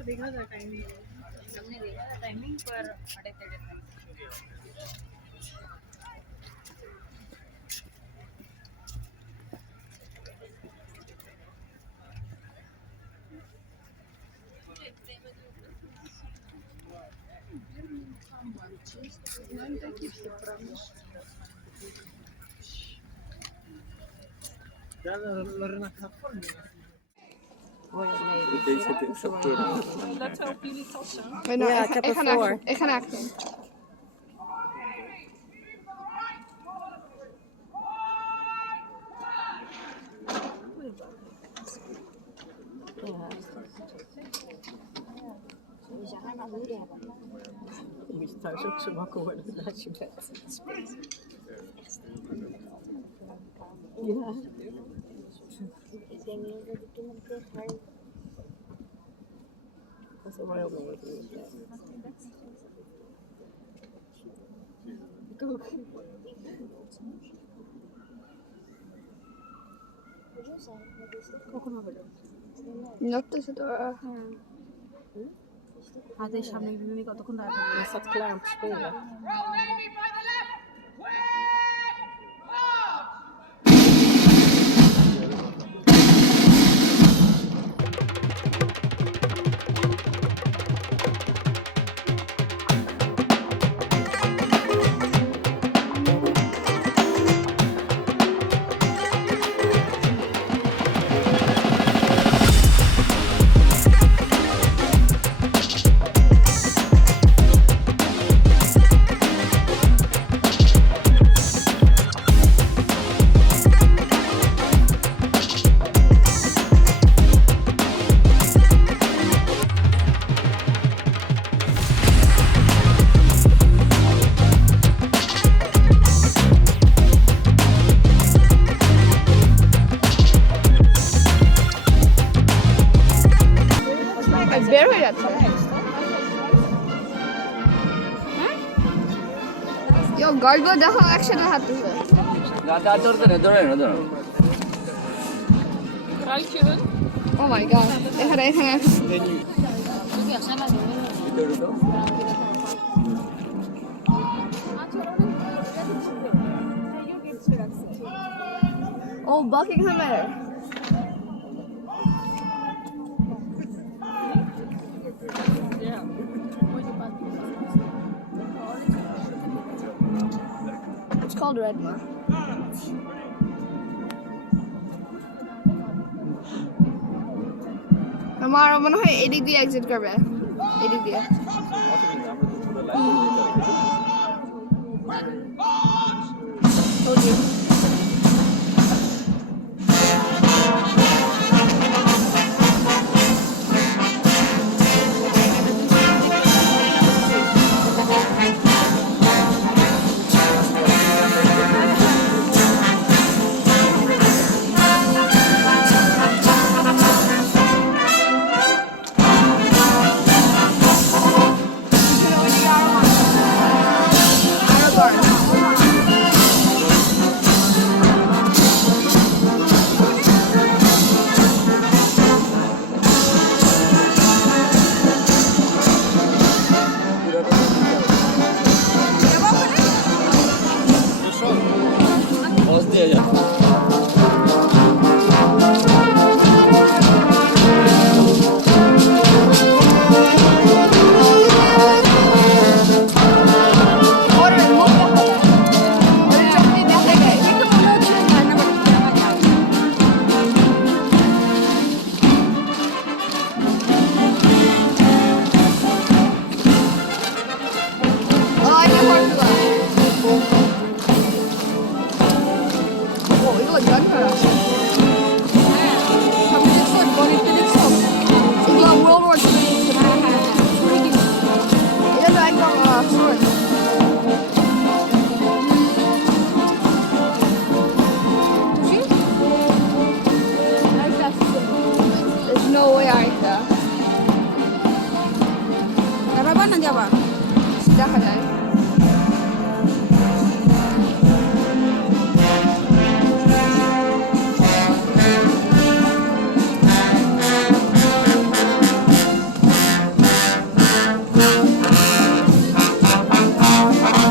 बार देखा था टाइमिंग, हमने देखा था टाइमिंग पर अड़े थे Let op jullie tassen. Ja, ik heb er voor. Ik ga naar achter. Moet je thuis ook zo wakker worden naast je bed. Ja. Ik denk niet dat ik toen tegen haar... Dat is allemaal heel mooi. Ik ook. Nog tussendoor. হাতের সামনে বিবি কতক্ষণ দাঁড়িয়ে Hij staat klaar om te spelen. বের হয়ে যাচ্ছে গার্ডগুলো দেখো একসাথে হাঁটতেছে ও মাই গড এখানে এখানে ও বাকিংহামের It's called Redma. আমার মনে হয় এদিক দিয়ে এক্সিট করবে এদিক দিয়ে Told you. Bye.